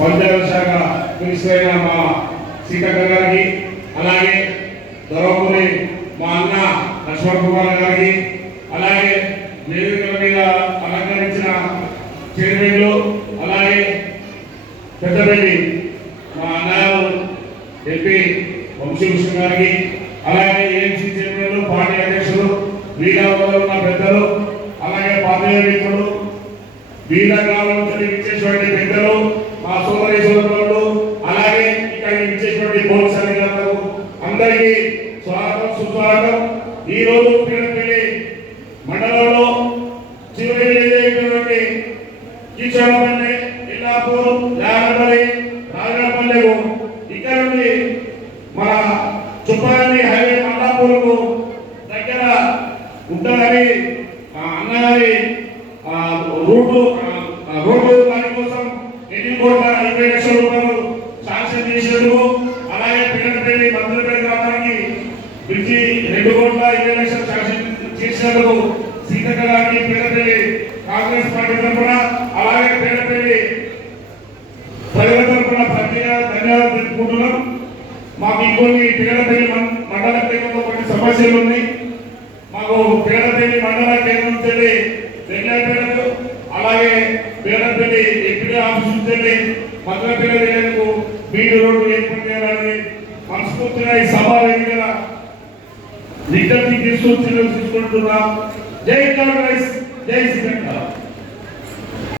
పంచాయతీ శాఖ మినిస్టర్ అయిన మా సీతక్క గారికి అలాగే ధర్మపురి మా అన్న లక్ష్మణ్ కుమార్ గారికి అలాగే వేదికల మీద అలంకరించిన చైర్మన్లు అలాగే పెద్దపల్లి మా అన్నగారు ఎంపీ వంశీకృష్ణ గారికి అలాగే ఏఎంసీ చైర్మన్లు పార్టీ అధ్యక్షులు వీళ్ళ ఉన్న పెద్దలు అలాగే పార్టీ మిత్రులు వీళ్ళ గ్రామం నుంచి ఇచ్చేటువంటి ఇచ్చేటువంటి పోలీస్ అధికారులకు అందరికీ స్వాగతం సుస్వాగతం. ఈ రోజు పిల్లపల్లి మండలంలో చివరి జరిగినటువంటి కిషోరపల్లి ఇల్లాపూర్ యాగపల్లి రాజపల్లికు ఇక్కడ నుండి మన చుప్పాలని హైవే మల్లాపూర్కు దగ్గర ఉంటుందని అన్నగారి రూటు రోడ్డు దానికోసం ఎన్ని కోట్ల ఇరవై లక్షల రూపాయలు బ్రిడ్జి రెండు కోట్ల ఇరవై లక్షలు శాంక్షన్ చేసినందుకు సీతక్క గారికి పిల్లపల్లి కాంగ్రెస్ పార్టీ తరఫున అలాగే పిల్లపల్లి ప్రజల తరఫున ప్రత్యేక ధన్యవాదాలు తెలుపుకుంటున్నాం. మాకు ఇంకొన్ని పిల్లలపల్లి మం- మండల కేంద్రంలో కొన్ని సమస్యలు ఉన్నాయి. మాకు పేదపల్లి మండల కేంద్రం నుంచి వెంకటపల్లి అలాగే పేదపల్లి ఎంపీ ఆఫీస్ నుంచి మండల దగ్గరకు బీడు రోడ్డు ఏర్పాటు మనస్ఫూర్తిగా ఈ సభ వేదికగా విజ్ఞప్తి తీసుకొచ్చి తీసుకుంటున్నాం. జై కాంగ్రెస్ జై